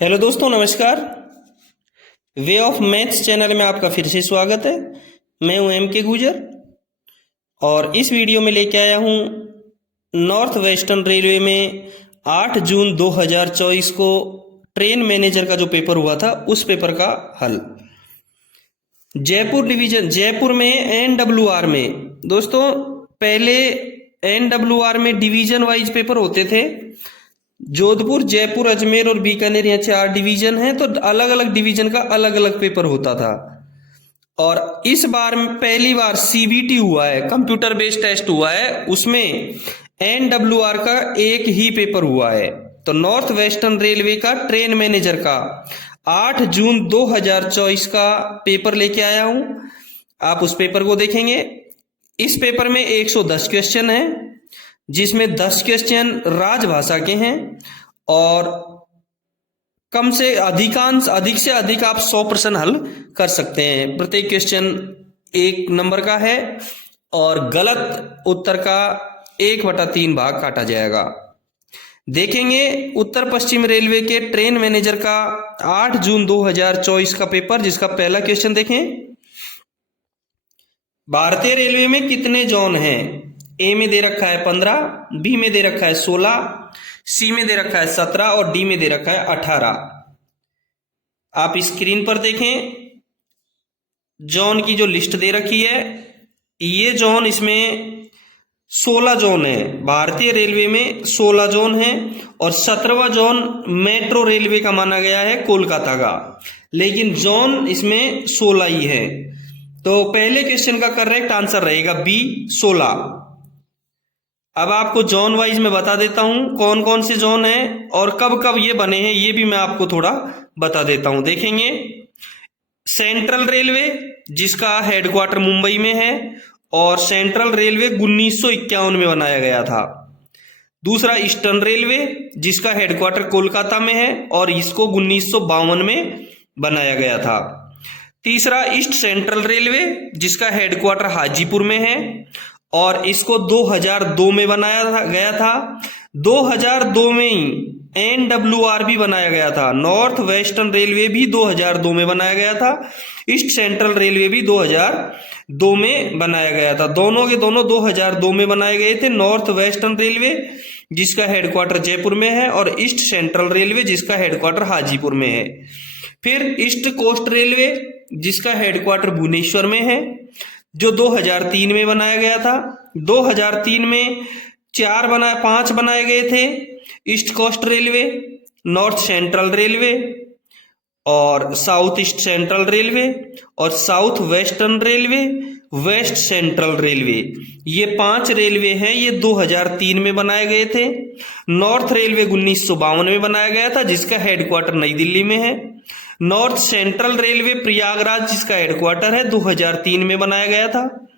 Hello दोस्तों, नमस्कार। Way of maths channel में आपका फिर से स्वागत है। मैं हूं एम के गुजर और इस वीडियो में लेके आया हूं नॉर्थ वेस्टर्न रेलवे में 8 जून 2024 को ट्रेन मैनेजर का जो पेपर हुआ था उस पेपर का हल। जयपुर डिवीजन, जयपुर में एनडब्ल्यूआर में दोस्तों, पहले एनडब्ल्यूआर में डिवीजन वाइज पेपर होते थे। जोधपुर, जयपुर, अजमेर और बीकानेर, यहाँ 4 डिवीजन हैं, तो अलग अलग डिवीजन का अलग अलग पेपर होता था। और इस बार में पहली बार सीबीटी हुआ है, कंप्यूटर बेस्ड टेस्ट हुआ है, उसमें एनडब्ल्यूआर का एक ही पेपर हुआ है। तो नॉर्थ वेस्टर्न रेलवे का ट्रेन मैनेजर का 8 जून 2024 का पेपर लेके आया हूं। आप उस पेपर को देखेंगे। इस पेपर में 110 क्वेश्चन है, जिसमें 10 क्वेश्चन राजभाषा के हैं और अधिक से अधिक आप 100% हल कर सकते हैं। प्रत्येक क्वेश्चन 1 नंबर का है और गलत उत्तर का 1/3 भाग काटा जाएगा। देखेंगे उत्तर पश्चिम रेलवे के ट्रेन मैनेजर का 8 जून 2024 का पेपर, जिसका पहला क्वेश्चन देखें। भारतीय रेलवे में कितने जोन हैं? ए में दे रखा है 15, बी में दे रखा है 16, सी में दे रखा है 17 और डी में दे रखा है 18। आप स्क्रीन पर देखें, जोन की जो लिस्ट दे रखी है, ये जोन, इसमें 16 जोन है। भारतीय रेलवे में 16 जोन है और 17वां जोन मेट्रो रेलवे का माना गया है, कोलकाता का, लेकिन जोन इसमें 16 ही है। तो पहले क्वेश्चन का करेक्ट आंसर रहेगा बी, 16। अब आपको जोन वाइज में बता देता हूं कौन कौन से जोन हैं और कब कब ये बने हैं, ये भी मैं आपको थोड़ा बता देता हूं। देखेंगे सेंट्रल रेलवे, जिसका हेडक्वार्टर मुंबई में है और सेंट्रल रेलवे 1951 में बनाया गया था। दूसरा ईस्टर्न रेलवे, जिसका हेडक्वार्टर कोलकाता में है और इसको 1952 में बनाया गया था। तीसरा ईस्ट सेंट्रल रेलवे, जिसका हेडक्वार्टर हाजीपुर में है और इसको 2002 में बनाया गया था। 2002 में ही एनडब्ल्यूआर भी बनाया गया था। नॉर्थ वेस्टर्न रेलवे भी 2002 में बनाया गया था। ईस्ट सेंट्रल रेलवे भी 2002 में बनाया गया था। दोनों के दोनों 2002 में बनाए गए थे। नॉर्थ वेस्टर्न रेलवे, जिसका हेडक्वार्टर जयपुर में है, और ईस्ट सेंट्रल रेलवे, जिसका हेडक्वार्टर हाजीपुर में है। फिर ईस्ट कोस्ट रेलवे, जिसका हेडक्वार्टर भुवनेश्वर में है, जो 2003 में बनाया गया था। 2003 में 5 बनाए गए थे। East Coast Railway, North Central Railway और साउथ ईस्ट सेंट्रल रेलवे और South Western Railway, West Central Railway, ये 5 रेलवे हैं। ये 2003 में बनाए गए थे। नॉर्थ रेलवे 1952 में बनाया गया था, जिसका हेडक्वार्टर नई दिल्ली में है। नॉर्थ सेंट्रल रेलवे प्रयागराज, जिसका हेडक्वार्टर है, 2003 में बनाया गया था।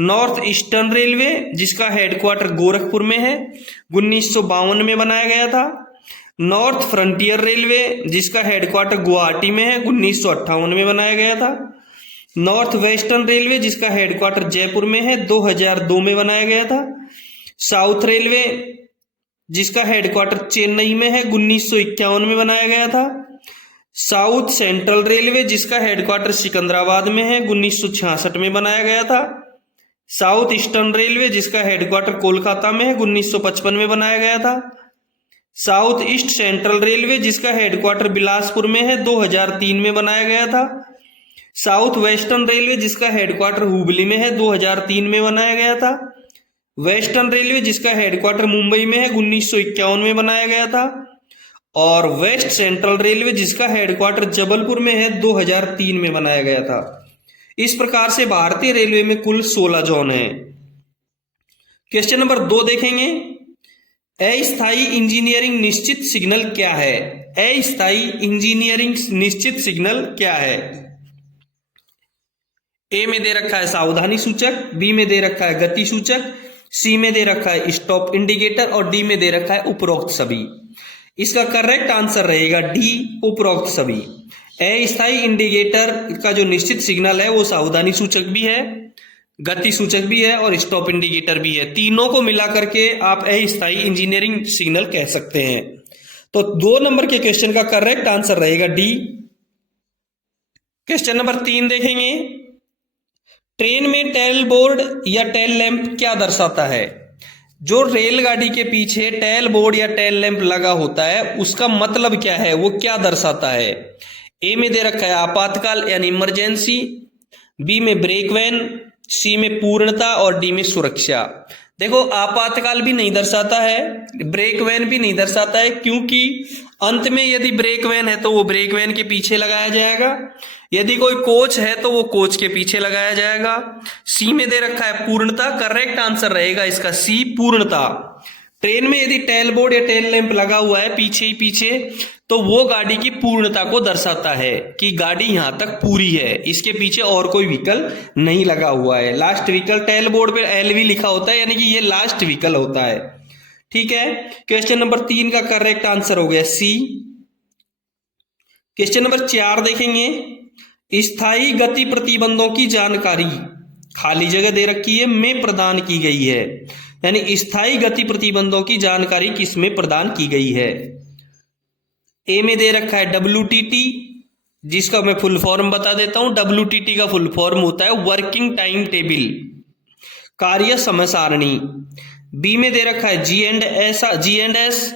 नॉर्थ ईस्टर्न रेलवे, जिसका हेडक्वार्टर गोरखपुर में है, 1952 में बनाया गया था। नॉर्थ फ्रंटियर रेलवे, जिसका हेडक्वार्टर गुवाहाटी में है, 1958 में बनाया गया था। नॉर्थ वेस्टर्न रेलवे, जिसका हेडक्वार्टर जयपुर में है, 2002 में बनाया गया था। साउथ रेलवे, जिसका हेडक्वार्टर चेन्नई में है, 1951 में बनाया गया था। साउथ सेंट्रल रेलवे, जिसका हेडक्वार्टर सिकंदराबाद में है, 1966 में बनाया गया था। साउथ ईस्टर्न रेलवे, जिसका हेडक्वार्टर कोलकाता में है, 1955 में बनाया गया था। साउथ ईस्ट सेंट्रल रेलवे, जिसका हेडक्वार्टर बिलासपुर में है, 2003 में बनाया गया था। साउथ वेस्टर्न रेलवे, जिसका हेडक्वार्टर हुबली में है, 2003 में बनाया गया था। वेस्टर्न रेलवे, जिसका हेडक्वार्टर मुंबई में है, 1951 में बनाया गया था। और वेस्ट सेंट्रल रेलवे, जिसका हेडक्वार्टर जबलपुर में है, 2003 में बनाया गया था। इस प्रकार से भारतीय रेलवे में कुल 16 जोन है। क्वेश्चन नंबर 2 देखेंगे। अस्थायी इंजीनियरिंग निश्चित सिग्नल क्या है? अस्थायी इंजीनियरिंग निश्चित सिग्नल क्या है? ए में दे रखा है सावधानी सूचक, बी में दे रखा है गति सूचक, सी में दे रखा है स्टॉप इंडिकेटर और डी में दे रखा है उपरोक्त सभी। इसका करेक्ट आंसर रहेगा डी, उपरोक्त सभी। अस्थायी इंडिकेटर का जो निश्चित सिग्नल है वो सावधानी सूचक भी है, गति सूचक भी है और स्टॉप इंडिकेटर भी है। तीनों को मिला करके आप अस्थायी इंजीनियरिंग सिग्नल कह सकते हैं। तो 2 नंबर के क्वेश्चन का करेक्ट आंसर रहेगा डी। क्वेश्चन नंबर 3 देखेंगे, ट्रेन में टेल बोर्ड या टेल लैंप क्या दर्शाता है? जो रेलगाड़ी के पीछे टेल बोर्ड या टेल लैंप लगा होता है उसका मतलब क्या है, वो क्या दर्शाता है? ए में दे रखा है आपातकाल यानी इमरजेंसी, बी में ब्रेक वैन, सी में पूर्णता और डी में सुरक्षा। देखो आपातकाल भी नहीं दर्शाता है, ब्रेक वैन भी नहीं दर्शाता है, क्योंकि अंत में यदि ब्रेक वैन है तो वो ब्रेक वैन के पीछे लगाया जाएगा, यदि कोई कोच है तो वो कोच के पीछे लगाया जाएगा। सी में दे रखा है पूर्णता, करेक्ट आंसर रहेगा इसका सी पूर्णता। ट्रेन में यदि टेल बोर्ड या टेल लैंप लगा हुआ है पीछे ही पीछे तो वो गाड़ी की पूर्णता को दर्शाता है कि गाड़ी यहां तक पूरी है, इसके पीछे और कोई व्हीकल नहीं लगा हुआ है। लास्ट व्हीकल टेल बोर्ड पे एलवी लिखा होता है यानी कि ये लास्ट व्हीकल होता है। ठीक है, क्वेश्चन नंबर 3 का करेक्ट आंसर हो गया सी। क्वेश्चन नंबर 4 देखेंगे, स्थायी गति प्रतिबंधों की जानकारी खाली जगह दे रखी है में प्रदान की गई है, यानी स्थायी गति प्रतिबंधों की जानकारी किसमें प्रदान की गई है? ए में दे रखा है WTT, जिसका मैं फुल फॉर्म बता देता हूं। WTT का फुल फॉर्म होता है वर्किंग टाइम टेबल, कार्य समय सारणी। बी में दे रखा है G&S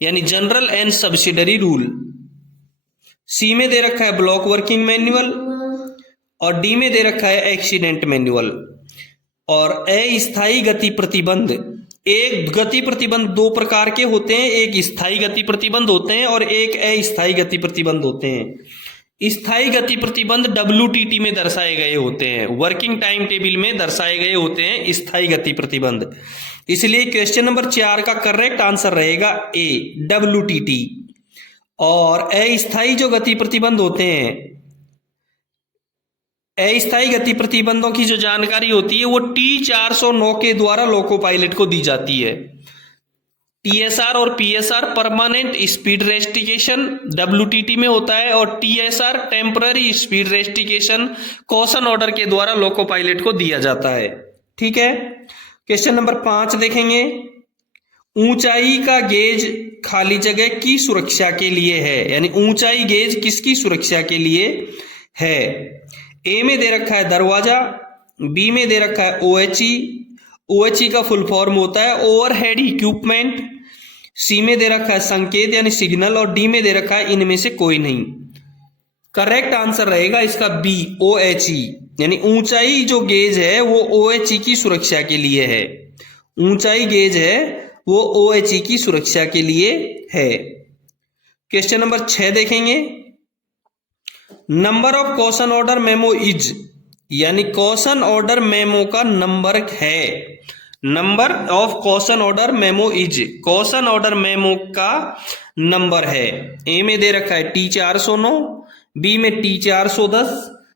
यानी जनरल एंड सब्सिडरी रूल। सी में दे रखा है ब्लॉक वर्किंग मैनुअल और डी में दे रखा है एक्सीडेंट मैनुअल। और अस्थायी गति प्रतिबंध, एक गति प्रतिबंध 2 प्रकार के होते हैं, एक स्थायी गति प्रतिबंध होते हैं और एक अस्थायी गति प्रतिबंध होते हैं। स्थायी गति प्रतिबंध WTT में दर्शाए गए होते हैं, वर्किंग टाइम टेबल में दर्शाए गए होते हैं स्थायी गति प्रतिबंध। इसलिए क्वेश्चन नंबर 4 का करेक्ट आंसर रहेगा ए WTT। और अस्थायी जो गति प्रतिबंध होते हैं, अस्थायी गति प्रतिबंधों की जो जानकारी होती है वो T409 के द्वारा लोको पायलट को दी जाती है। TSR और PSR permanent speed restriction WTT में होता है और TSR temporary speed restriction caution order के द्वारा लोको पायलट को दिया जाता है। ठीक है, क्वेश्चन नंबर 5 देखेंगे, ऊंचाई का गेज खाली जगह की सुरक्षा के लिए है, यानी ऊंचाई गेज किसकी सुरक्षा के लिए है? ए में दे रखा है दरवाजा, बी में दे रखा है OHE का फुल फॉर्म होता है ओवरहेड इक्विपमेंट, सी में दे रखा है संकेत यानी सिग्नल और डी में दे रखा है इनमें से कोई नहीं। करेक्ट आंसर रहेगा इसका बी OHE, यानी ऊंचाई जो गेज है वो OHE की सुरक्षा के लिए है। ऊंचाई गेज है वो OHE की सुरक्षा के लिए है। क्वेश्चन नंबर 6 देखेंगे, number of caution order memo is, यानी कॉशन ऑर्डर मेमो का नंबर है। Number of caution order memo is, caution order memo का नंबर है। ए में दे रखा है T409, बी में T410,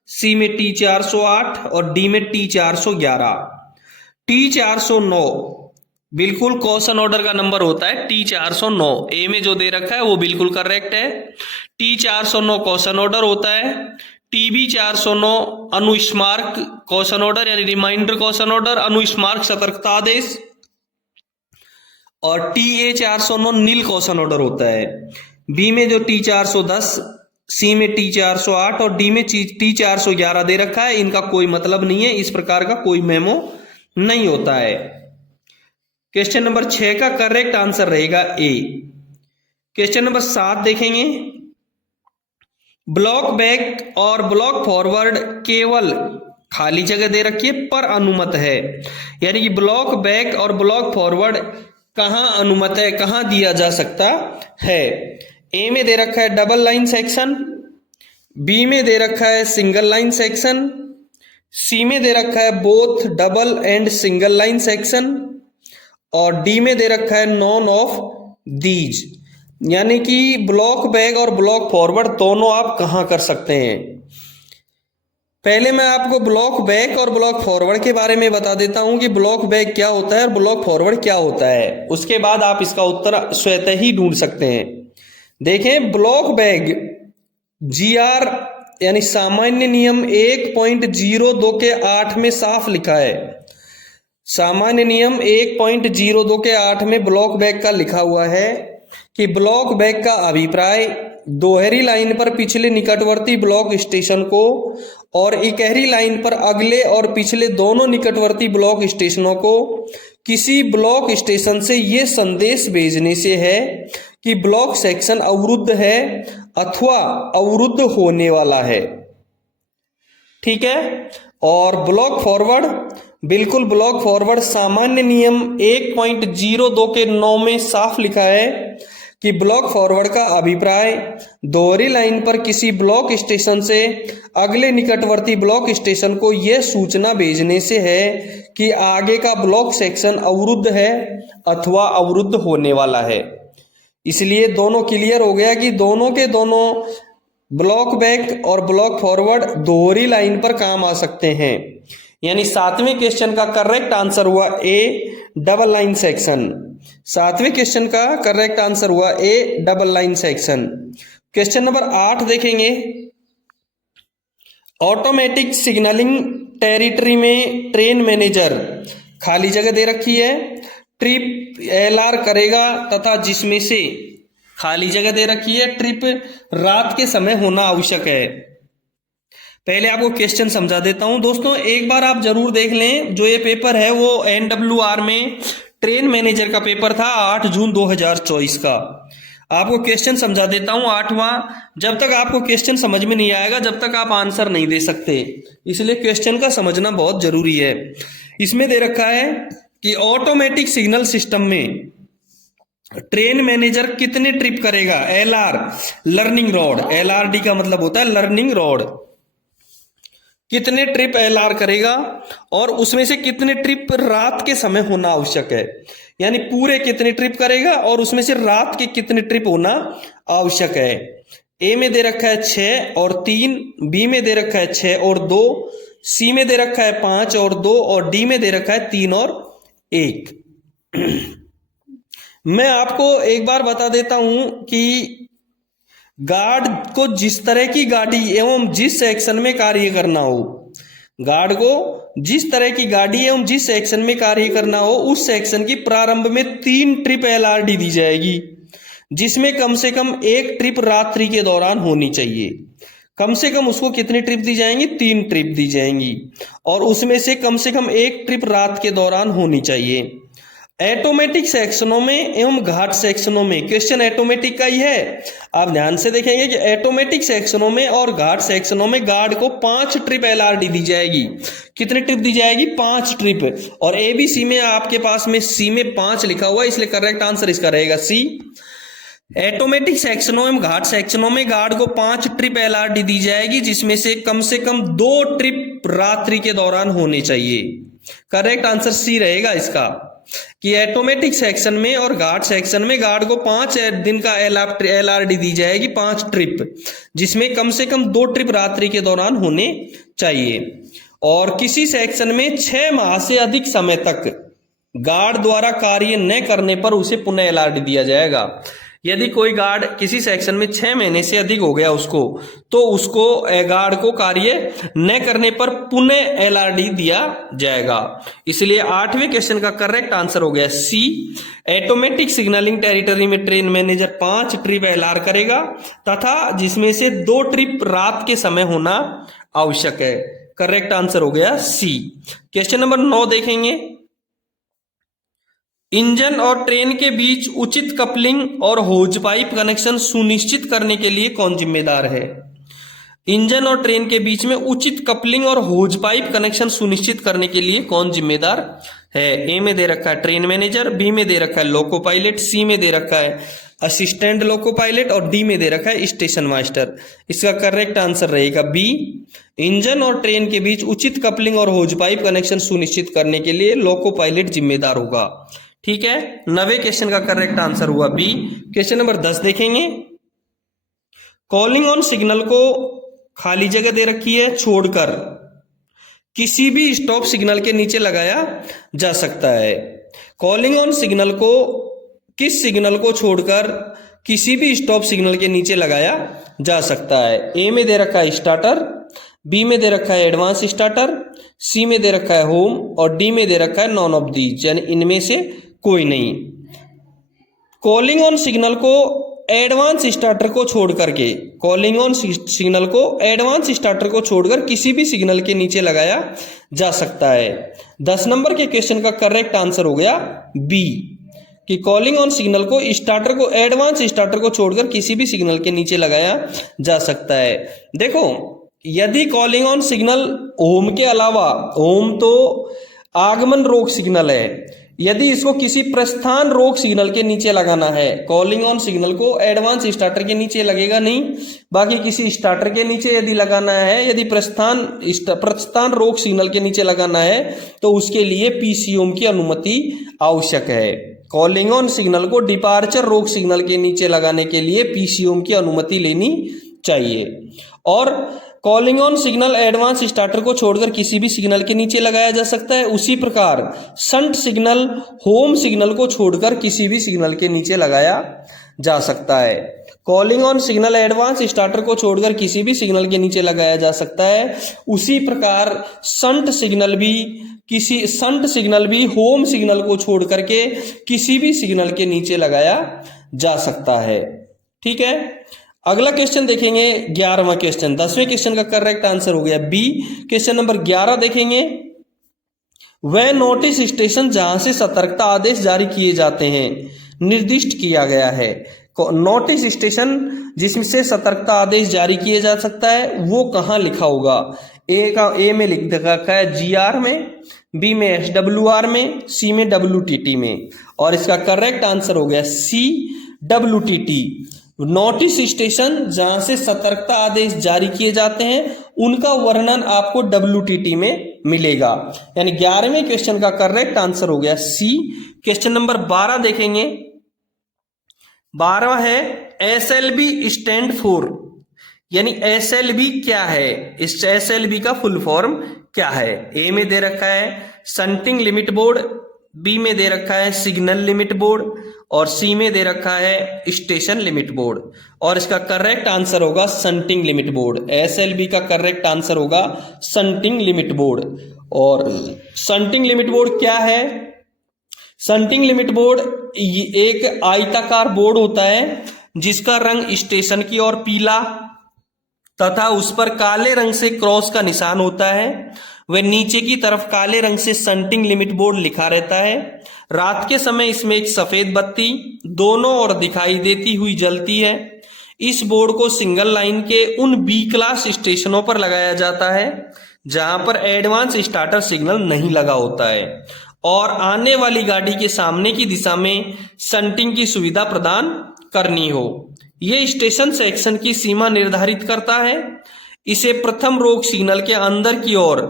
सी में T408 और डी में T411। T409 बिल्कुल कॉशन ऑर्डर का नंबर होता है T409। ए में जो दे रखा है वो बिल्कुल करेक्ट है। T409 कॉशन ऑर्डर होता है। TB409 अनुस्मारक कॉशन ऑर्डर यानी रिमाइंडर कॉशन ऑर्डर, अनुस्मारक सतर्कता आदेश। और TA409 नील कॉशन ऑर्डर होता है। बी में जो T410, सी में T408 और डी में T411 दे रखा है, इनका कोई मतलब नहीं है, इस प्रकार का कोई मेमो नहीं होता है। क्वेश्चन नंबर 6 का करेक्ट आंसर रहेगा ए। क्वेश्चन नंबर 7 देखेंगे, ब्लॉक बैक और ब्लॉक फॉरवर्ड केवल खाली जगह दे रखी है पर अनुमत है, यानी कि ब्लॉक बैक और ब्लॉक फॉरवर्ड कहां अनुमत है, कहां दिया जा सकता है? ए में दे रखा है डबल लाइन सेक्शन, बी में दे रखा है सिंगल लाइन सेक्शन, सी में दे रखा है both double and single line section और डी में दे रखा है नॉन ऑफ दीज, यानी कि ब्लॉक बैक और ब्लॉक फॉरवर्ड दोनों आप कहां कर सकते हैं। पहले मैं आपको ब्लॉक बैक और ब्लॉक फॉरवर्ड के बारे में बता देता हूं कि ब्लॉक बैक क्या होता है और ब्लॉक फॉरवर्ड क्या होता है, उसके बाद आप इसका उत्तर स्वतः ही ढूंढ सकते हैं। देखें, ब्लॉक बैक GR यानी सामान्य नियम 1.02 के 8 में साफ लिखा है। सामान्य नियम 1.02 के 8 में ब्लॉक बैक का लिखा हुआ है कि ब्लॉक बैक का अभिप्राय दोहरी लाइन पर पिछले निकटवर्ती ब्लॉक स्टेशन को और इकहरी लाइन पर अगले और पिछले दोनों निकटवर्ती ब्लॉक स्टेशनों को किसी ब्लॉक स्टेशन से ये संदेश भेजने से है कि ब्लॉक सेक्शन अवरुद्ध है अथवा अवरुद्ध होने वाला है। ठीक है। और ब्लॉक फॉरवर्ड, बिल्कुल ब्लॉक फॉरवर्ड सामान्य नियम 1.02 के 9 में साफ लिखा है कि ब्लॉक फॉरवर्ड का अभिप्राय दोहरी लाइन पर किसी ब्लॉक स्टेशन से अगले निकटवर्ती ब्लॉक स्टेशन को यह सूचना भेजने से है कि आगे का ब्लॉक सेक्शन अवरुद्ध है अथवा अवरुद्ध होने वाला है। इसलिए दोनों क्लियर हो गया कि दोनों के दोनों ब्लॉक बैक और ब्लॉक फॉरवर्ड दोहरी लाइन पर काम आ सकते हैं। यानी 7वें क्वेश्चन का करेक्ट आंसर हुआ ए, डबल लाइन सेक्शन। 7वें क्वेश्चन का करेक्ट आंसर हुआ A, double line section. Question number 8 देखेंगे। ऑटोमेटिक सिग्नलिंग टेरिटरी में ट्रेन मैनेजर खाली जगह दे रखी है, ट्रिप एलआर करेगा तथा जिसमें से खाली जगह दे रखी है, ट्रिप रात के समय होना आवश्यक है। पहले आपको क्वेश्चन समझा देता हूं दोस्तों, एक बार आप जरूर देख लें। जो ये पेपर है वो NWR में ट्रेन मैनेजर का पेपर था 8 जून 2024 का। आपको क्वेश्चन समझा देता हूं 8वां। जब तक आपको क्वेश्चन समझ में नहीं आएगा जब तक आप आंसर नहीं दे सकते, इसलिए क्वेश्चन का समझना बहुत जरूरी है। इसमें दे रखा है कि ऑटोमेटिक सिग्नल सिस्टम में ट्रेन मैनेजर कितने ट्रिप करेगा। LR लर्निंग रॉड, LRD का मतलब होता है लर्निंग रॉड। कितने ट्रिप LR करेगा और उसमें से कितने ट्रिप रात के समय होना आवश्यक है। यानी पूरे कितने ट्रिप करेगा और उसमें से रात के कितने ट्रिप होना आवश्यक है। ए में दे रखा है 6 और 3, बी में दे रखा है 6 और 2, सी में दे रखा है 5 और 2 और डी में दे रखा है 3 और 1। मैं आपको एक बार बता देता हूं कि गार्ड को जिस तरह की गाड़ी एवं जिस सेक्शन में कार्य करना हो, गार्ड को जिस तरह की गाड़ी एवं जिस सेक्शन में कार्य करना हो उस सेक्शन की प्रारंभ में 3 ट्रिप LRD दी जाएगी, जिसमें कम से कम 1 ट्रिप रात्रि के दौरान होनी चाहिए। कम से कम उसको कितनी ट्रिप दी जाएंगी, 3 ट्रिप दी जाएंगी और उसमें से कम 1 ट्रिप रात के दौरान होनी चाहिए। ऑटोमेटिक सेक्शनों में एवं घाट सेक्शनों में, क्वेश्चन ऑटोमेटिक का ही है। आप ध्यान से देखेंगे कि ऑटोमेटिक सेक्शनों में और घाट सेक्शनों में गार्ड को 5 ट्रिप LRD दी जाएगी। कितनी ट्रिप दी जाएगी, 5 ट्रिप। और ABC में आपके पास में C में 5 लिखा हुआ है, इसलिए करेक्ट आंसर इसका रहेगा C। ऑटोमेटिक सेक्शनों एवं घाट सेक्शनों में गार्ड को 5 ट्रिप LRD दी जाएगी, जिसमें से कम 2 ट्रिप रात्रि के दौरान होने चाहिए। करेक्ट आंसर C रहेगा इसका कि ऑटोमेटिक सेक्शन में और घाट सेक्शन में गार्ड को 5 दिन का LRD दी जाएगी, 5 ट्रिप, जिसमें कम 2 ट्रिप रात्रि के दौरान होने चाहिए। और किसी सेक्शन में 6 माह से अधिक समय तक गार्ड द्वारा कार्य न करने पर उसे पुनः LRD दिया जाएगा। यदि कोई गार्ड किसी सेक्शन में 6 महीने से अधिक हो गया तो उसको गार्ड को कार्य न करने पर पुनः LRD दिया जाएगा। इसलिए 8वें क्वेश्चन का करेक्ट आंसर हो गया C। ऑटोमेटिक सिग्नलिंग टेरिटरी में ट्रेन मैनेजर 5 ट्रिप LR करेगा तथा जिसमें से 2 ट्रिप रात के समय होना आवश्यक है। करेक्ट आंसर हो गया C। क्वेश्चन नंबर 9 देखेंगे। इंजन और ट्रेन के बीच उचित कपलिंग और होज पाइप कनेक्शन सुनिश्चित करने के लिए कौन जिम्मेदार है। इंजन और ट्रेन के बीच में उचित कपलिंग और होज पाइप कनेक्शन सुनिश्चित करने के लिए कौन जिम्मेदार है। ए में दे रखा है ट्रेन मैनेजर, बी में दे रखा है लोको पायलट, सी में दे रखा है असिस्टेंट लोको पायलट और डी में दे रखा है स्टेशन मास्टर। इसका करेक्ट आंसर रहेगा बी। इंजन और ट्रेन के बीच उचित कपलिंग और होज पाइप कनेक्शन सुनिश्चित करने के लिए लोको पायलट जिम्मेदार होगा। ठीक है, 9वें क्वेश्चन का करेक्ट आंसर हुआ बी। क्वेश्चन नंबर 10 देखेंगे। कॉलिंग ऑन सिग्नल को खाली जगह दे रखी है छोड़कर किसी भी स्टॉप सिग्नल के नीचे लगाया जा सकता है। कॉलिंग ऑन सिग्नल को किस सिग्नल को छोड़कर किसी भी स्टॉप सिग्नल के नीचे लगाया जा सकता है। ए में दे रखा है स्टार्टर, बी में दे रखा है एडवांस स्टार्टर, सी में दे रखा है होम और डी में दे रखा है नॉन ऑफ दीज, यानी इनमें से कोई नहीं। कॉलिंग ऑन सिग्नल को एडवांस स्टार्टर को छोड़ करके, कॉलिंग ऑन सिग्नल को एडवांस स्टार्टर को छोड़कर किसी भी सिग्नल के नीचे लगाया जा सकता है। 10 नंबर के क्वेश्चन का करेक्ट आंसर हो गया बी, कि कॉलिंग ऑन सिग्नल को स्टार्टर को एडवांस स्टार्टर को छोड़कर किसी भी सिग्नल के नीचे लगाया जा सकता है। देखो, यदि कॉलिंग ऑन सिग्नल होम के अलावा, होम तो आगमन रोक सिग्नल है, यदि इसको किसी प्रस्थान रोक सिग्नल के नीचे लगाना है, कॉलिंग ऑन सिग्नल को एडवांस स्टार्टर के नीचे लगेगा नहीं, बाकी किसी स्टार्टर के नीचे यदि लगाना है, यदि प्रस्थान रोक सिग्नल के नीचे लगाना है तो उसके लिए पीसीओम की अनुमति आवश्यक है। कॉलिंग ऑन सिग्नल को डिपार्चर रोक सिग्नल के नीचे लगाने के लिए पीसीओम की अनुमति लेनी चाहिए। और calling on signal advance starter को छोड़कर किसी भी सिग्नल के नीचे लगाया जा सकता है। उसी प्रकार शंट सिग्नल होम सिग्नल को छोड़कर किसी भी सिग्नल के नीचे लगाया जा सकता है। Calling on signal advance starter को छोड़कर किसी भी सिग्नल के नीचे लगाया जा सकता है। उसी प्रकार शंट सिग्नल भी होम सिग्नल को छोड़ करके किसी भी सिग्नल के नीचे लगाया जा सकता है। ठीक है, अगला क्वेश्चन देखेंगे 11वां क्वेश्चन। 10वें क्वेश्चन का करेक्ट आंसर हो गया बी। क्वेश्चन नंबर 11 देखेंगे, वह नोटिस स्टेशन जहां से सतर्कता आदेश जारी किए जाते हैं निर्दिष्ट किया गया है। नोटिस स्टेशन जिसमें से सतर्कता आदेश जारी किए जा सकता है वो कहां लिखा होगा? ए में लिख रखा है GR में, बी में SWR में, सी में WTT में, और इसका करेक्ट आंसर हो गया सी WTT। नोटिस स्टेशन जहां से सतर्कता आदेश जारी किए जाते हैं उनका वर्णन आपको WTT में मिलेगा। यानी 11वें क्वेश्चन का करेक्ट आंसर हो गया सी। क्वेश्चन नंबर 12 देखेंगे। 12 है SLB स्टैंड फॉर, यानी SLB क्या है, इस SLB का फुल फॉर्म क्या है? ए में दे रखा है शंटिंग लिमिट बोर्ड, बी में दे रखा है सिग्नल लिमिट बोर्ड, और सी में दे रखा है स्टेशन लिमिट बोर्ड, और इसका करेक्ट आंसर होगा शंटिंग लिमिट बोर्ड। SLB का करेक्ट आंसर होगा शंटिंग लिमिट बोर्ड। और शंटिंग लिमिट बोर्ड क्या है? शंटिंग लिमिट बोर्ड एक आयताकार बोर्ड होता है जिसका रंग स्टेशन की ओर पीला तथा उस पर काले रंग से क्रॉस का निशान होता है। वह नीचे की तरफ काले रंग से शंटिंग लिमिट बोर्ड लिखा रहता है। रात के समय इसमें एक सफेद बत्ती दोनों ओर दिखाई देती हुई जलती है। इस बोर्ड को सिंगल लाइन के उन बी क्लास स्टेशनों पर लगाया जाता है जहां पर एडवांस स्टार्टर सिग्नल नहीं लगा होता है और आने वाली गाड़ी के सामने की दिशा में शंटिंग की सुविधा प्रदान करनी हो। यह स्टेशन सेक्शन की सीमा निर्धारित करता है। इसे प्रथम रोक सिग्नल के अंदर की ओर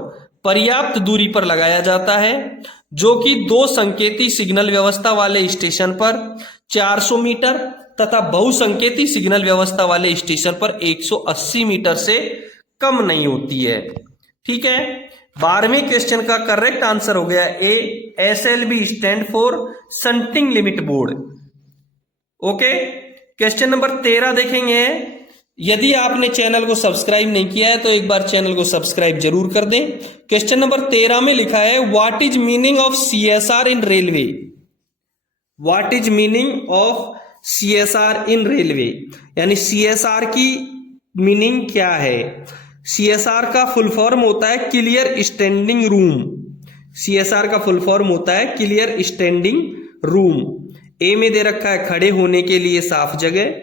पर्याप्त दूरी पर लगाया जाता है, जो कि 2 संकेती सिग्नल व्यवस्था वाले स्टेशन पर 400 मीटर तथा बहुसंकेती सिग्नल व्यवस्था वाले स्टेशन पर 180 मीटर से कम नहीं होती है। ठीक है, 12वें क्वेश्चन का करेक्ट आंसर हो गया ए, SLB stand for shunting limit board. Okay, question number 13 देखेंगे। यदि आपने चैनल को सब्सक्राइब नहीं किया है तो एक बार चैनल को सब्सक्राइब जरूर कर दें। क्वेश्चन नंबर 13 में लिखा है what is meaning of CSR in railway. What is meaning of CSR in railway, यानी CSR की मीनिंग क्या है? CSR का फुल फॉर्म होता है क्लियर स्टैंडिंग रूम। CSR का फुल फॉर्म होता है क्लियर स्टैंडिंग रूम। ए में दे रखा है खड़े होने के लिए साफ जगह,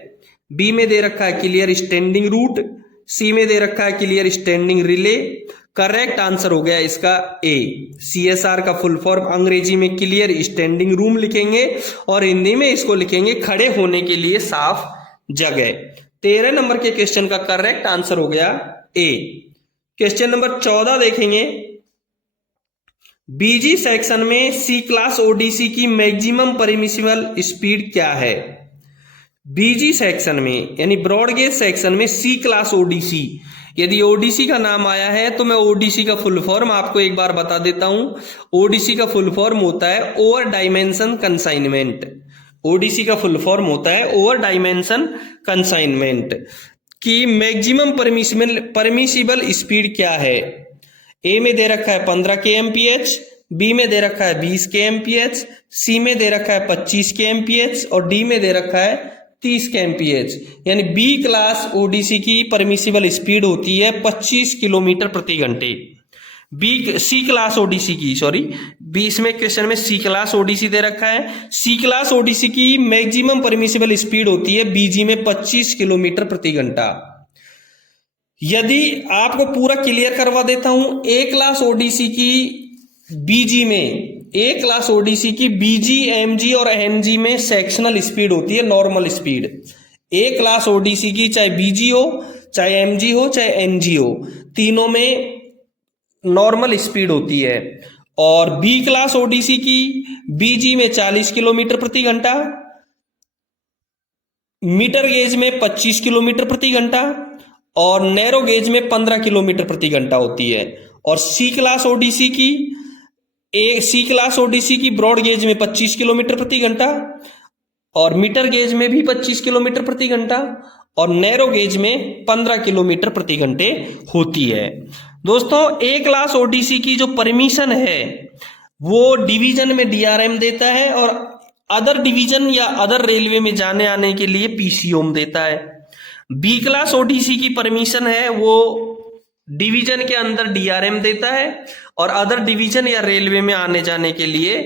बी में दे रखा है क्लियर स्टैंडिंग रूट, सी में दे रखा है clear standing relay. Correct answer हो गया इसका ए। CSR का फुल फॉर्म अंग्रेजी में क्लियर स्टैंडिंग रूम लिखेंगे और हिंदी में इसको लिखेंगे खड़े होने के लिए साफ जगह। 13 नंबर के क्वेश्चन का करेक्ट आंसर हो गया ए। क्वेश्चन नंबर 14 देखेंगे। BG सेक्शन में C क्लास ODC की मैक्सिमम परमिसिबल स्पीड क्या है? BG सेक्शन में यानी ब्रॉड गेज सेक्शन में C क्लास ODC, यदि ODC का नाम आया है तो मैं ODC का फुल फॉर्म आपको एक बार बता देता हूं। ODC का फुल फॉर्म होता है ओवर डायमेंशन कंसाइनमेंट। ODC का फुल फॉर्म होता है ओवर डायमेंशन कंसाइनमेंट। की मैक्सिमम परमिसिबल स्पीड क्या है? ए में दे रखा है 15 kmph, बी में दे रखा है 20 के एमपीएच, सी में दे रखा है 25 के एमपीएच और डी में दे रखा है 30 के एमपीएच। यानी बी क्लास ओडीसी की परमिसिबल स्पीड होती है 25 किलोमीटर प्रति घंटे। सी क्लास ओडीसी की, सॉरी, बीस में क्वेश्चन में सी क्लास ओडीसी दे रखा है। सी क्लास ओडीसी की मैक्सिमम परमिसिबल स्पीड होती है बीजी में 25 किलोमीटर प्रति घंटा। यदि आपको पूरा क्लियर करवा देता हूं, ए क्लास ओडीसी की बीजी में, ए क्लास ओडीसी की बीजी, एमजी और एनजी में सेक्शनल स्पीड होती है नॉर्मल स्पीड। ए क्लास ओडीसी की चाहे बीजी हो, चाहे एमजी हो, चाहे एनजी हो, तीनों में नॉर्मल स्पीड होती है। और बी क्लास ओडीसी की बीजी में 40 किलोमीटर प्रति घंटा, मीटर गेज में 25 किलोमीटर प्रति घंटा और नैरो गेज में 15 किलोमीटर प्रति घंटा होती है। और सी क्लास ओडीसी की ब्रॉड गेज में 25 किलोमीटर प्रति घंटा और मीटर गेज में भी 25 किलोमीटर प्रति घंटा और नैरो गेज में 15 किलोमीटर प्रति घंटे होती है। दोस्तों, ए क्लास ओडीसी की जो परमिशन है वो डिवीजन में डीआरएम देता है और अदर डिवीजन या अदर रेलवे में जाने आने के लिए पीसीओम देता है। बी क्लास ओडीसी की परमिशन है वो डिवीजन के अंदर डीआरएम देता है और अदर डिवीजन या रेलवे में आने जाने के लिए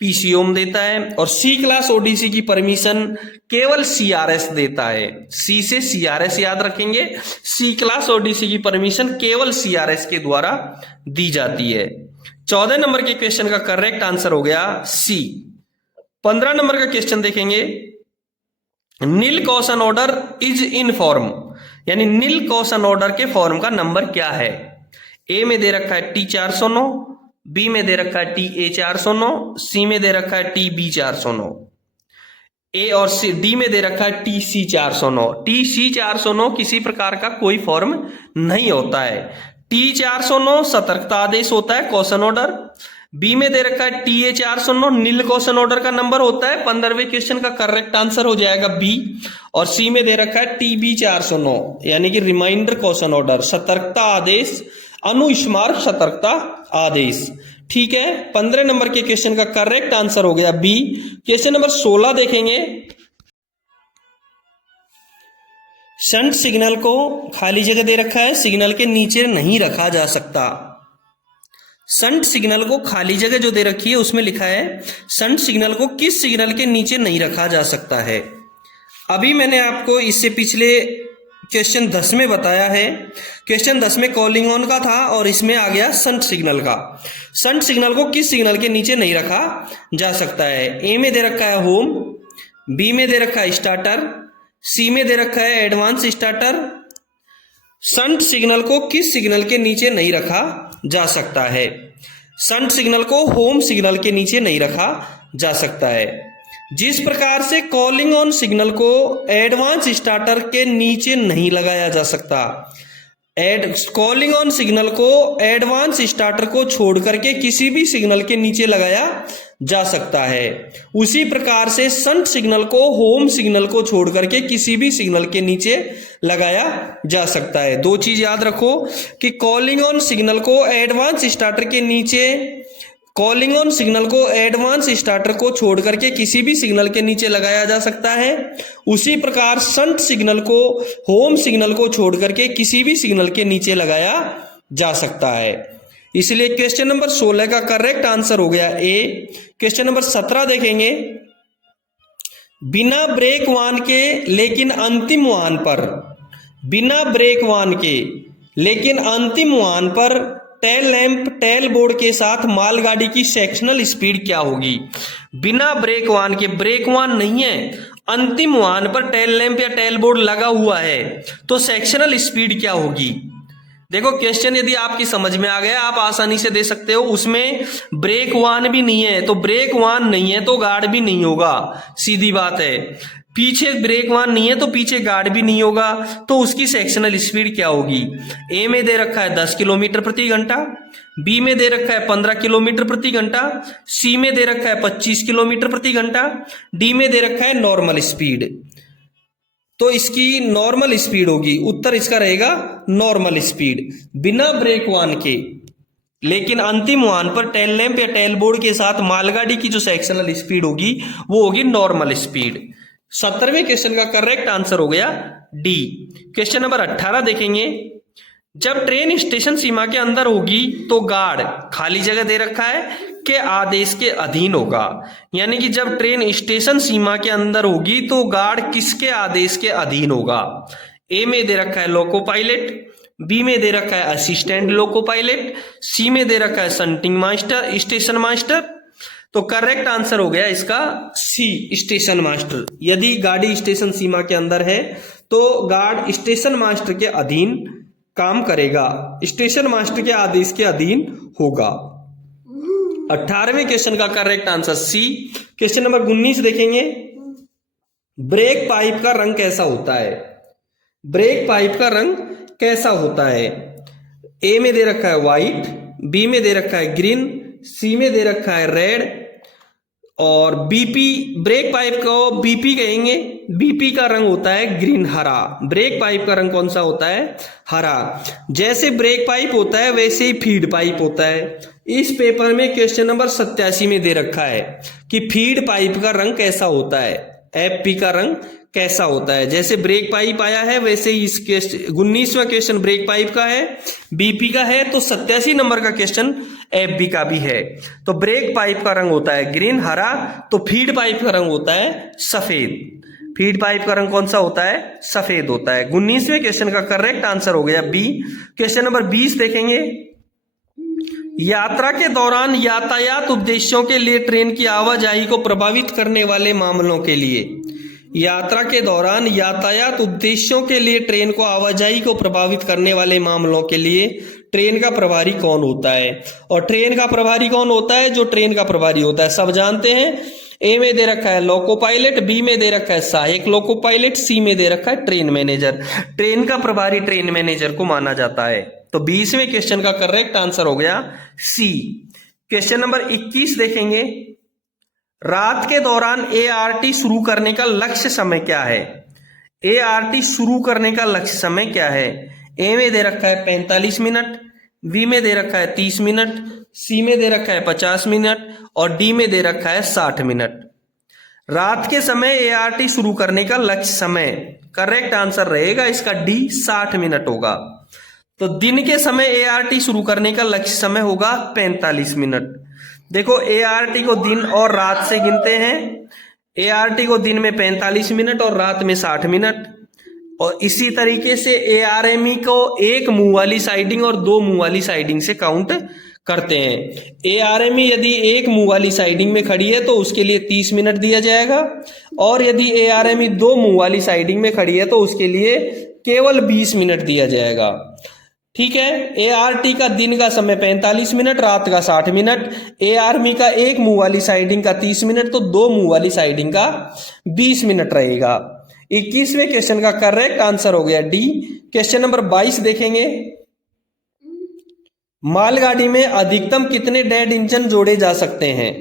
पीसीओम देता है। और सी क्लास ओडीसी की परमिशन केवल सीआरएस देता है। सी से सीआरएस याद रखेंगे, सी क्लास ओडीसी की परमिशन केवल सीआरएस के द्वारा दी जाती है। 14 नंबर के क्वेश्चन का करेक्ट आंसर हो गया सी। 15 नंबर का क्वेश्चन देखेंगे, nil caution order is in form, यानी नील कॉशन ऑर्डर के फॉर्म का नंबर क्या है। ए में दे रखा है T409, बी में दे रखा है TA409, सी में दे रखा है TB409, ए और सी, डी में दे रखा है TC409। TC409 किसी प्रकार का कोई फॉर्म नहीं होता है। T409 सतर्कता आदेश होता है, कॉशन ऑर्डर। बी में दे रखा है TA409 नील कॉशन ऑर्डर का नंबर होता है। 15वें क्वेश्चन का करेक्ट आंसर हो जाएगा बी। और सी में दे रखा है TB409 यानी कि रिमाइंडर कॉशन ऑर्डर, सतर्कता आदेश, अनुस्मारक सतर्कता आदेश। ठीक है, 15 नंबर के क्वेश्चन का करेक्ट आंसर हो गया बी। क्वेश्चन नंबर 16 देखेंगे, शंट सिग्नल को खाली जगह दे रखा है, सिग्नल के नीचे नहीं रखा जा सकता। शंट सिग्नल को खाली जगह जो दे रखी है उसमें लिखा है शंट सिग्नल को किस सिग्नल के नीचे नहीं रखा जा सकता है। अभी मैंने आपको इससे पिछले क्वेश्चन 10 में बताया है। क्वेश्चन 10 में कॉलिंग ऑन का था और इसमें आ गया शंट सिग्नल का। शंट सिग्नल को किस सिग्नल के नीचे नहीं रखा जा सकता है। ए में दे रखा है होम, बी में दे रखा है स्टार्टर, सी में दे रखा है एडवांस स्टार्टर। शंट सिग्नल को किस सिग्नल के नीचे नहीं रखा जा सकता है। शंट सिग्नल को होम सिग्नल के नीचे नहीं रखा जा सकता है। जिस प्रकार से कॉलिंग ऑन सिग्नल को एडवांस स्टार्टर के नीचे नहीं लगाया जा सकता, कॉलिंग ऑन सिग्नल को एडवांस स्टार्टर को छोड़ करके किसी भी सिग्नल के नीचे लगाया जा सकता है, उसी प्रकार से शंट सिग्नल को होम सिग्नल को छोड़ करके किसी भी सिग्नल के नीचे लगाया जा सकता है। दो चीज याद रखो कि कॉलिंग ऑन सिग्नल को एडवांस स्टार्टर के नीचे, कॉलिंग ऑन सिग्नल को एडवांस स्टार्टर को छोड़ करके किसी भी सिग्नल के नीचे लगाया जा सकता है, उसी प्रकार शंट सिग्नल को होम सिग्नल को छोड़ करके किसी भी सिग्नल के नीचे लगाया जा सकता है। इसलिए क्वेश्चन नंबर 16 का करेक्ट आंसर हो गया ए। क्वेश्चन नंबर 17 देखेंगे, बिना ब्रेक वाहन के लेकिन अंतिम वाहन पर, बिना ब्रेक वाहन के लेकिन अंतिम वाहन पर टेल लैंप टेल बोर्ड के साथ मालगाड़ी की सेक्शनल स्पीड क्या होगी। बिना ब्रेक वाहन के, ब्रेक वाहन नहीं है, अंतिम वाहन पर टेल लैंप या टेल बोर्ड लगा हुआ है तो सेक्शनल स्पीड क्या होगी। देखो क्वेश्चन यदि आपकी समझ में आ गया आप आसानी से दे सकते हो। उसमें ब्रेक वाहन भी नहीं है तो ब्रेक वाहन नहीं है तो गार्ड भी नहीं होगा, सीधी बात है। पीछे ब्रेक वाहन नहीं है तो पीछे गार्ड भी नहीं होगा, तो उसकी सेक्शनल स्पीड क्या होगी। ए में दे रखा है 10 किलोमीटर प्रति घंटा, बी में दे रखा है 15 किलोमीटर प्रति घंटा, सी में दे रखा है 25 किलोमीटर प्रति घंटा, डी में दे रखा है नॉर्मल स्पीड। तो इसकी नॉर्मल स्पीड होगी, उत्तर इसका रहेगा नॉर्मल स्पीड। बिना ब्रेक वाहन के लेकिन अंतिम वाहन पर टेल लैंप या टेल बोर्ड के साथ मालगाड़ी की जो सेक्शनल स्पीड होगी वो होगी नॉर्मल स्पीड। 17वें क्वेश्चन का करेक्ट आंसर हो गया डी। क्वेश्चन नंबर 18 देखेंगे, जब ट्रेन स्टेशन सीमा के अंदर होगी तो गार्ड खाली जगह दे रखा है के आदेश के अधीन होगा। यानी कि जब ट्रेन स्टेशन सीमा के अंदर होगी तो गार्ड किसके आदेश के अधीन होगा। ए में दे रखा है लोको पायलट, बी में दे रखा है असिस्टेंट लोको पायलट, सी में दे रखा है शंटिंग मास्टर स्टेशन मास्टर। तो करेक्ट आंसर हो गया इसका सी स्टेशन मास्टर। यदि गाड़ी स्टेशन सीमा के अंदर है तो गार्ड स्टेशन मास्टर के अधीन काम करेगा, स्टेशन मास्टर के आदेश के अधीन होगा। 18वें क्वेश्चन का correct answer C. Question number 19 देखेंगे, ब्रेक पाइप का रंग कैसा होता है। ब्रेक पाइप का रंग कैसा होता है। ए में दे रखा है व्हाइट, बी में दे रखा है ग्रीन, सी में दे रखा है रेड और बीपी। ब्रेक पाइप को बीपी कहेंगे। बीपी का रंग होता है ग्रीन हरा। ब्रेक पाइप का रंग कौन सा होता है, हरा। जैसे ब्रेक पाइप होता है वैसे ही फीड पाइप होता है। इस पेपर में क्वेश्चन नंबर 87 में दे रखा है कि फीड पाइप का रंग कैसा होता है, एफपी का रंग कैसा होता है। जैसे ब्रेक पाइप आया है वैसे ही इस 19वां क्वेश्चन ब्रेक पाइप का है, बीपी का है, तो 87 नंबर का क्वेश्चन एफबी का भी है। तो ब्रेक पाइप का रंग होता है ग्रीन हरा, तो फीड पाइप का रंग होता है सफेद। फीड पाइप का रंग कौन सा होता है, सफेद होता है। 19वें क्वेश्चन का करेक्ट आंसर हो गया बी। क्वेश्चन नंबर 20 देखेंगे, यात्रा के दौरान यातायात उद्देश्यों के लिए ट्रेन की आवाजाही को प्रभावित करने वाले मामलों के लिए। यात्रा के दौरान यातायात उद्देश्यों के लिए ट्रेन को आवाजाही को प्रभावित करने वाले मामलों के लिए ट्रेन का प्रभारी कौन होता है। और ट्रेन का प्रभारी कौन होता है, जो ट्रेन का प्रभारी होता है सब जानते हैं। ए में दे रखा है लोको पायलट, बी में दे रखा है सहायक लोको पायलट, सी में दे रखा है ट्रेन मैनेजर। ट्रेन का प्रभारी ट्रेन मैनेजर को माना जाता है। तो 20वें क्वेश्चन का करेक्ट आंसर हो गया सी। क्वेश्चन नंबर 21 देखेंगे, रात के दौरान एआरटी शुरू करने का लक्ष्य समय क्या है। एआरटी शुरू करने का लक्ष्य समय क्या है। ए में दे रखा है 45 मिनट, बी में दे रखा है 30 मिनट, सी में दे रखा है 50 मिनट और डी में दे रखा है 60 मिनट। रात के समय एआरटी शुरू करने का लक्ष्य समय करेक्ट आंसर रहेगा इसका डी 60 मिनट होगा। तो दिन के समय एआरटी शुरू करने का लक्ष्य समय होगा 45 मिनट। देखो एआरटी को दिन और रात से गिनते हैं। एआरटी को दिन में 45 मिनट और रात में 60 मिनट। और इसी तरीके से एआरएमई को एक मुंह वाली साइडिंग और दो मुंह वाली साइडिंग से काउंट करते हैं। एआरएमई यदि एक मुंह वाली साइडिंग में खड़ी है तो उसके लिए 30 मिनट दिया जाएगा और यदि एआरएमई दो मुंह वाली साइडिंग में खड़ी है तो उसके लिए केवल 20 मिनट दिया जाएगा। ठीक है, एआरटी का दिन का समय 45 मिनट, रात का 60 मिनट, एआरएमई का एक मुंह वाली साइडिंग का 30 मिनट, तो दो मुंह वाली साइडिंग का 20 मिनट रहेगा। 21वें क्वेश्चन का करेक्ट आंसर हो गया डी। क्वेश्चन नंबर 22 देखेंगे, मालगाड़ी में अधिकतम कितने डेड इंजन जोड़े जा सकते हैं।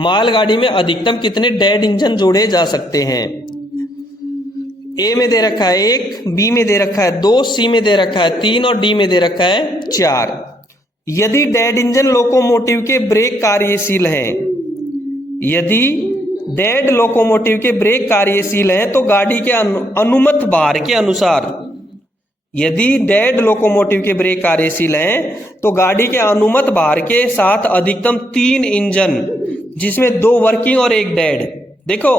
मालगाड़ी में अधिकतम कितने डेड इंजन जोड़े जा सकते हैं। ए में दे रखा है 1, बी में दे रखा है 2, सी में दे रखा है 3 और डी में दे रखा है 4। यदि डेड इंजन लोकोमोटिव के ब्रेक कार्यशील हैं, यदि डेड लोकोमोटिव के ब्रेक कार्यशील हैं तो गाड़ी के अनुमत भार के अनुसार, यदि डेड लोकोमोटिव के ब्रेक कार्यशील हैं तो गाड़ी के अनुमत भार के साथ अधिकतम 3 इंजन, जिसमें 2 वर्किंग और 1 डेड। देखो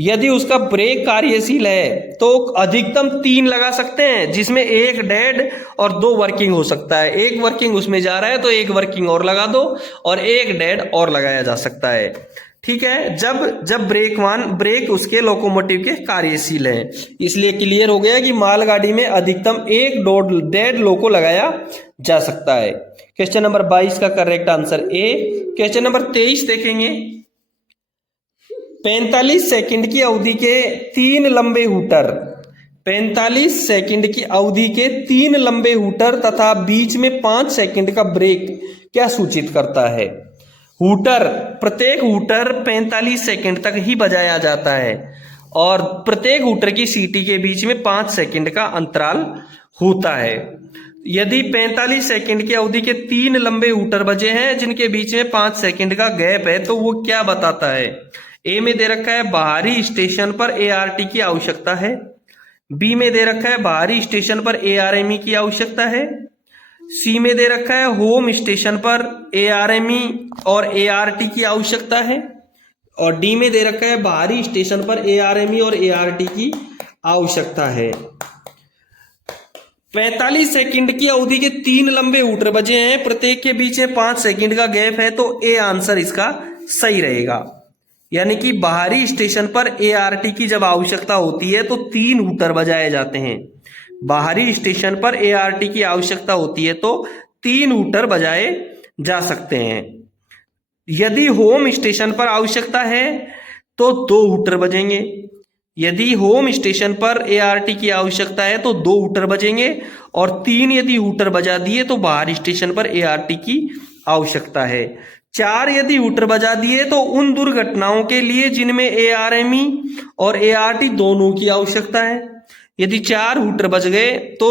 यदि उसका ब्रेक कार्यशील है तो अधिकतम 3 लगा सकते हैं, जिसमें 1 डेड और 2 वर्किंग हो सकता है। 1 वर्किंग उसमें जा रहा है तो 1 वर्किंग और लगा दो और 1 डेड और लगाया जा सकता है। ठीक है, जब ब्रेक उसके लोकोमोटिव के कार्यशील है। इसलिए क्लियर हो गया कि मालगाड़ी में अधिकतम 1 डेड लोको लगाया जा सकता है। क्वेश्चन नंबर 22 का correct answer A. Question number 23 देखेंगे, 45 सेकंड की अवधि के 3 लंबे हूटर, 45 सेकंड की अवधि के 3 लंबे हूटर तथा बीच में 5 सेकंड का ब्रेक क्या सूचित करता है। हूटर, प्रत्येक हूटर 45 सेकंड तक ही बजाया जाता है और प्रत्येक हूटर की सीटी के बीच में 5 सेकंड का अंतराल होता है। यदि 45 सेकंड की अवधि के 3 लंबे हूटर बजे हैं जिनके बीच में 5 सेकंड का गैप है तो वो क्या बताता है। ए में दे रखा है बाहरी स्टेशन पर एआरटी की आवश्यकता है, बी में दे रखा है बाहरी स्टेशन पर एआरएमई की आवश्यकता है, सी में दे रखा है होम स्टेशन पर एआरएमई और एआरटी की आवश्यकता है, और डी में दे रखा है बाहरी स्टेशन पर एआरएमई और एआरटी की आवश्यकता है। 45 सेकंड की अवधि के 3 लंबे हूटर बजे हैं, प्रत्येक के बीच में 5 सेकंड का गैप है, तो ए आंसर इसका सही रहेगा। यानी कि बाहरी स्टेशन पर एआरटी की जब आवश्यकता होती है तो 3 हूटर बजाए जाते हैं। बाहरी स्टेशन पर एआरटी की आवश्यकता होती है तो 3 हूटर बजाए जा सकते हैं। यदि होम स्टेशन पर आवश्यकता है तो 2 हूटर बजेंगे। यदि होम स्टेशन पर एआरटी की आवश्यकता है तो 2 हूटर बजेंगे, और 3 यदि हूटर बजा दिए तो बाहरी स्टेशन पर एआरटी की आवश्यकता है। 4 यदि हूटर बजा दिए तो उन दुर्घटनाओं के लिए जिनमें एआरएमई और एआरटी दोनों की आवश्यकता है। यदि 4 हूटर बज गए तो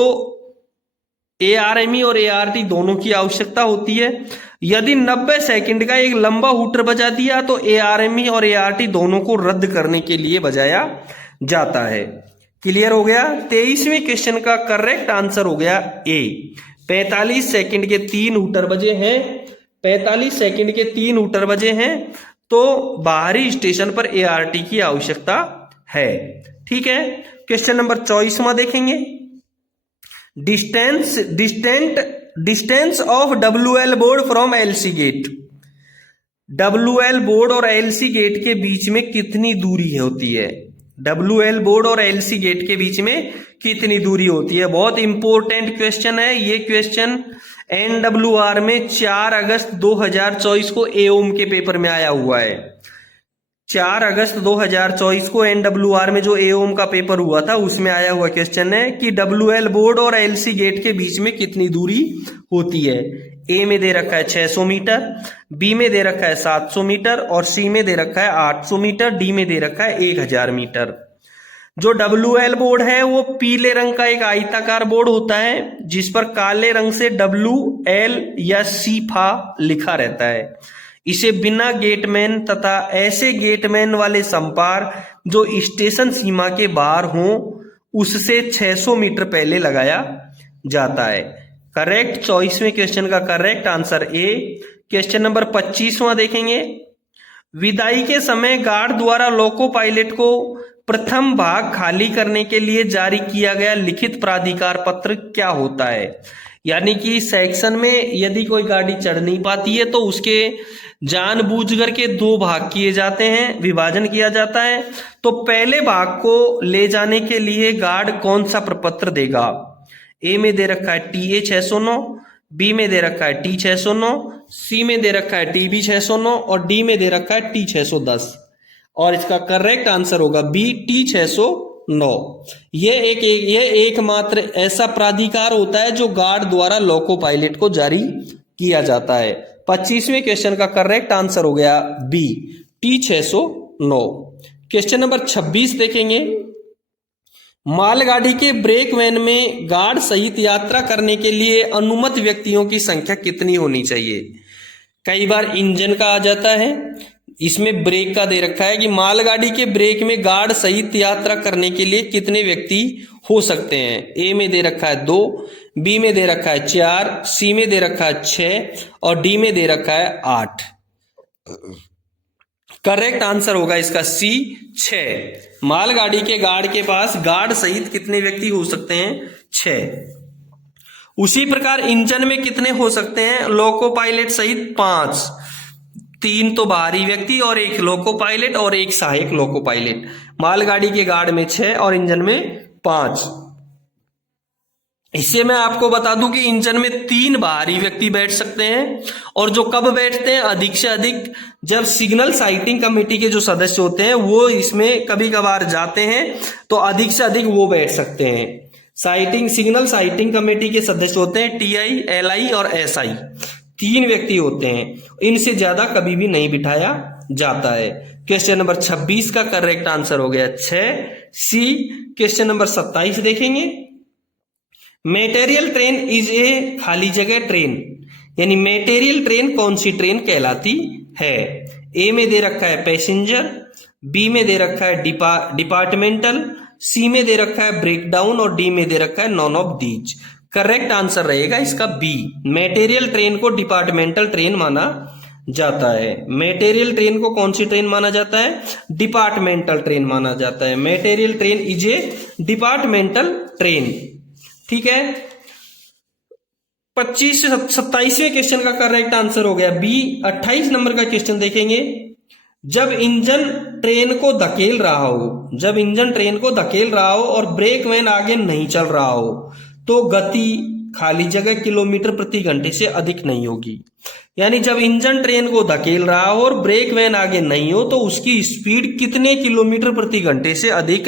एआरएमई और एआरटी दोनों की आवश्यकता होती है। यदि 90 सेकंड का एक लंबा हूटर बजा दिया तो एआरएमई और एआरटी दोनों को रद्द करने के लिए बजाया जाता है। क्लियर हो गया। 23वें क्वेश्चन का करेक्ट आंसर हो गया ए। 45 सेकंड के 3 हूटर बजे हैं, 45 सेकंड के 3 हूटर बजे हैं तो बाहरी स्टेशन पर एआरटी की आवश्यकता है। ठीक है। क्वेश्चन नंबर 24वां देखेंगे। Distance of WL board from LC gate. WL board और LC गेट के बीच में कितनी दूरी होती है। WL बोर्ड और LC गेट के बीच में कितनी दूरी होती है। बहुत इंपॉर्टेंट क्वेश्चन है ये क्वेश्चन। NWR में 4 अगस्त 2024 को एओम के पेपर में आया हुआ है। 4 अगस्त 2024 को NWR में जो एओम का पेपर हुआ था उसमें आया हुआ क्वेश्चन है कि WL बोर्ड और LC गेट के बीच में कितनी दूरी होती है। ए में दे रखा है 600 मीटर, बी में दे रखा है 700 मीटर और सी में दे रखा है 800 मीटर, डी में दे रखा है 1000 मीटर। जो WL बोर्ड है वो पीले रंग का एक आयताकार बोर्ड होता है जिस पर काले रंग से WL या सीफा लिखा रहता है। इसे बिना गेटमैन तथा ऐसे गेटमैन वाले संपार जो स्टेशन सीमा के बाहर हों उससे 600 मीटर पहले लगाया जाता है। करेक्ट 24वें क्वेश्चन का correct answer A. Question number 25वां देखेंगे। विदाई के समय गार्ड द्वारा लोको पायलट को प्रथम भाग खाली करने के लिए जारी किया गया लिखित प्राधिकार पत्र क्या होता है। यानी कि सेक्शन में यदि कोई गाड़ी चढ़ नहीं पाती है तो उसके जानबूझकर के 2 भाग किए जाते हैं, विभाजन किया जाता है। तो पहले भाग को ले जाने के लिए गार्ड कौन सा प्रपत्र देगा। ए में दे रखा है TA 609, बी में दे रखा है T 609, सी में दे रखा है TB 609 और डी में दे रखा है T 610। और इसका करेक्ट आंसर होगा बी T 609। ये एकमात्र ऐसा प्राधिकार होता है जो गार्ड द्वारा लोको पायलट को जारी किया जाता है। 25वें क्वेश्चन का करेक्ट आंसर हो गया बी T 609। क्वेश्चन नंबर 26 देखेंगे। मालगाड़ी के ब्रेक वैन में गार्ड सहित यात्रा करने के लिए अनुमत व्यक्तियों की संख्या कितनी होनी चाहिए। कई बार इंजन का आ जाता है, इसमें ब्रेक का दे रखा है कि मालगाड़ी के ब्रेक में गार्ड सहित यात्रा करने के लिए कितने व्यक्ति हो सकते हैं। ए में दे रखा है 2, बी में दे रखा है 4, सी में दे रखा है 6 और डी में दे रखा है 8। करेक्ट आंसर होगा इसका सी 6। मालगाड़ी के गार्ड के पास गार्ड सहित कितने व्यक्ति हो सकते हैं 6। उसी प्रकार इंजन में कितने हो सकते हैं लोको पायलट सहित 5। 3 तो बाहरी व्यक्ति और 1 लोको पायलट और 1 सहायक लोको पायलट। मालगाड़ी के गार्ड में 6 और इंजन में 5। इससे मैं आपको बता दूं कि इंजन में 3 बाहरी व्यक्ति बैठ सकते हैं और जो कब बैठते हैं अधिक से अधिक जब सिग्नल साइटिंग कमेटी के जो सदस्य होते हैं वो इसमें कभी कभार जाते हैं तो अधिक से अधिक वो बैठ सकते हैं। सिग्नल साइटिंग कमेटी के सदस्य होते हैं TI, LI और SI। 3 व्यक्ति होते हैं, इनसे ज्यादा कभी भी नहीं बिठाया जाता है। क्वेश्चन नंबर 26 का करेक्ट आंसर हो गया 6 सी। क्वेश्चन नंबर 27 देखेंगे। मेटेरियल ट्रेन इज ए खाली जगह ट्रेन, यानी मेटेरियल ट्रेन कौन सी ट्रेन कहलाती है? ए में दे रखा है पैसेंजर, बी में दे रखा है डिपार्टमेंटल, सी में दे रखा है ब्रेकडाउन और डी में दे रखा है none of these. Correct answer रहेगा इसका बी। मेटेरियल ट्रेन को डिपार्टमेंटल ट्रेन माना जाता है। मेटेरियल ट्रेन को कौन सी ट्रेन माना जाता है? डिपार्टमेंटल ट्रेन माना जाता है। Material train is a departmental train. ठीक है, 27वें क्वेश्चन का करेक्ट आंसर हो गया बी। 28 नंबर का क्वेश्चन देखेंगे। जब इंजन ट्रेन को धकेल रहा हो, जब इंजन ट्रेन को धकेल रहा हो और ब्रेक वैन आगे नहीं चल रहा हो तो गति खाली जगह किलोमीटर प्रति घंटे से अधिक नहीं होगी। यानी जब इंजन ट्रेन को धकेल रहा हो और ब्रेक वैन आगे नहीं हो तो उसकी स्पीड कितने किलोमीटर प्रति घंटे से अधिक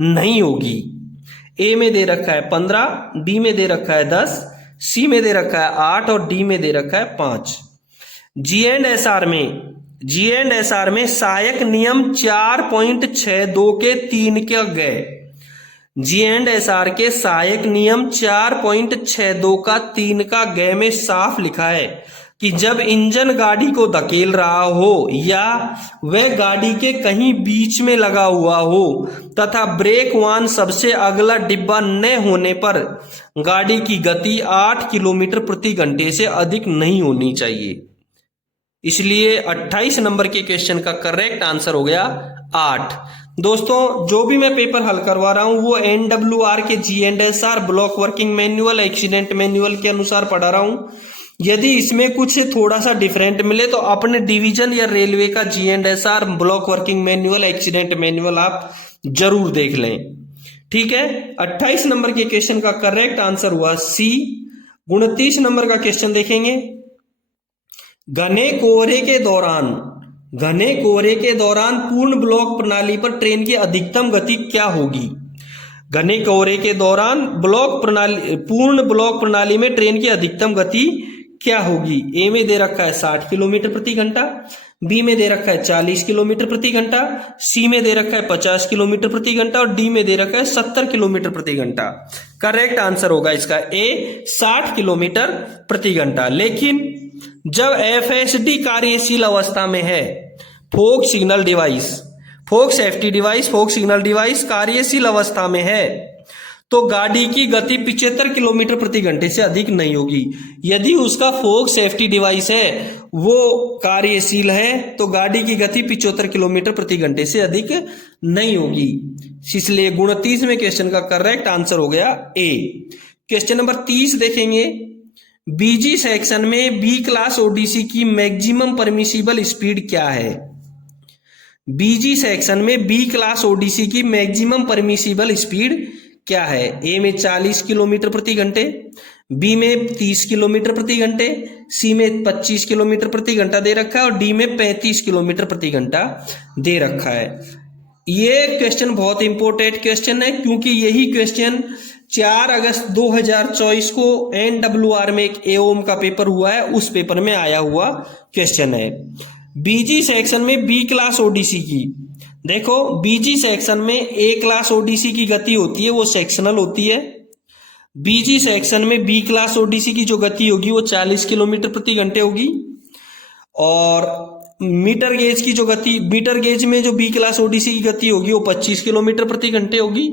नहीं होगी? ए में दे रखा है 15, बी में दे रखा है 10, सी में दे रखा है 8 और डी में दे रखा है 5। जी एंड एस आर में सहायक नियम 4.62 के 3 के गए। जी.एंड.एस.आर के सहायक नियम 4.62 का 3 का ग में साफ लिखा है कि जब इंजन गाड़ी को धकेल रहा हो या वह गाड़ी के कहीं बीच में लगा हुआ हो तथा ब्रेक वाहन सबसे अगला डिब्बा न होने पर गाड़ी की गति 8 किलोमीटर प्रति घंटे से अधिक नहीं होनी चाहिए। इसलिए 28 नंबर के क्वेश्चन का करेक्ट आंसर हो गया 8। दोस्तों, जो भी मैं पेपर हल करवा रहा हूं वो NWR के G and S R block working manual, accident manual के अनुसार पढ़ा रहा हूं। यदि इसमें कुछ थोड़ा सा डिफरेंट मिले तो अपने डिवीजन या रेलवे का G and S R block working manual, accident manual आप जरूर देख लें। ठीक है, 28 नंबर के क्वेश्चन का करेक्ट आंसर हुआ सी। 29 नंबर का क्वेश्चन देखेंगे। घने कोहरे के दौरान पूर्ण ब्लॉक प्रणाली पर ट्रेन की अधिकतम गति क्या होगी? घने कोहरे के दौरान पूर्ण ब्लॉक प्रणाली में ट्रेन की अधिकतम गति क्या होगी? ए में दे रखा है 60 किलोमीटर प्रति घंटा, बी में दे रखा है 40 किलोमीटर प्रति घंटा, सी में दे रखा है 50 किलोमीटर प्रति घंटा और डी में दे रखा है 70 किलोमीटर प्रति घंटा। करेक्ट आंसर होगा इसका ए, 60 किलोमीटर प्रति घंटा। लेकिन जब FSD कार्यशील अवस्था में है, फोक सिग्नल डिवाइस कार्यशील अवस्था में है तो गाड़ी की गति 75 किलोमीटर प्रति घंटे से अधिक नहीं होगी। यदि उसका फोक सेफ्टी डिवाइस है वो कार्यशील है तो गाड़ी की गति 75 किलोमीटर प्रति घंटे से अधिक नहीं होगी। इसलिए 29वें क्वेश्चन का करेक्ट आंसर हो गया ए। क्वेश्चन नंबर 30 देखेंगे। बीजी सेक्शन में बी क्लास ओडीसी की मैक्सिमम परमिसिबल स्पीड क्या है? बीजी सेक्शन में बी क्लास ओडीसी की मैक्सिमम परमिसिबल स्पीड क्या है? ए में 40 किलोमीटर प्रति घंटे, बी में 30 किलोमीटर प्रति घंटे, सी में 25 किलोमीटर प्रति घंटा दे रखा है और डी में 35 किलोमीटर प्रति घंटा दे रखा है। ये क्वेश्चन बहुत इंपॉर्टेंट क्वेश्चन है क्योंकि यही क्वेश्चन 4 अगस्त 2024 को NWR में एक एओम का पेपर हुआ है, उस पेपर में आया हुआ क्वेश्चन है। बीजी सेक्शन में बी क्लास ओडीसी की, देखो बीजी सेक्शन में ए क्लास ओडीसी की गति होती है वो सेक्शनल होती है। बीजी सेक्शन में बी क्लास ओडीसी की जो गति होगी वो 40 किलोमीटर प्रति घंटे होगी और मीटर गेज में जो बी क्लास ओडीसी की गति होगी वो 25 किलोमीटर प्रति घंटे होगी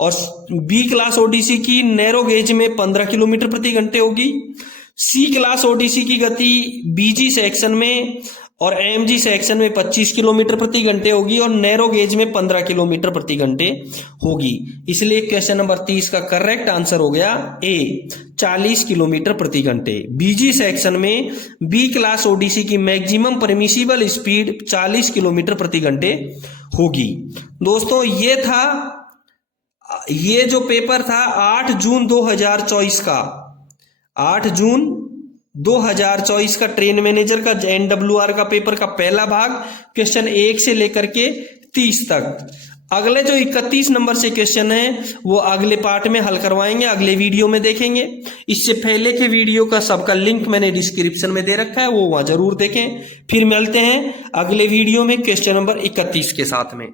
और बी क्लास ओडीसी की नैरो गेज में 15 किलोमीटर प्रति घंटे होगी। सी क्लास ओडीसी की गति बीजी सेक्शन में और एमजी सेक्शन में 25 किलोमीटर प्रति घंटे होगी और नैरो गेज में 15 किलोमीटर प्रति घंटे होगी। इसलिए क्वेश्चन नंबर 30 का करेक्ट आंसर हो गया ए, 40 किलोमीटर प्रति घंटे। बीजी सेक्शन में बी क्लास ओडीसी की मैक्सिमम परमिसिबल स्पीड 40 किलोमीटर प्रति घंटे होगी। दोस्तों, ये जो पेपर था 8 जून 2024 का, 8 जून 2024 का ट्रेन मैनेजर का NWR का पेपर का पहला भाग क्वेश्चन 1 से लेकर के 30 तक। अगले जो 31 नंबर से क्वेश्चन है वो अगले पार्ट में हल करवाएंगे, अगले वीडियो में देखेंगे। इससे पहले के वीडियो का सबका लिंक मैंने डिस्क्रिप्शन में दे रखा है, वो वहां जरूर देखें। फिर मिलते हैं अगले वीडियो में क्वेश्चन नंबर 31 के साथ में।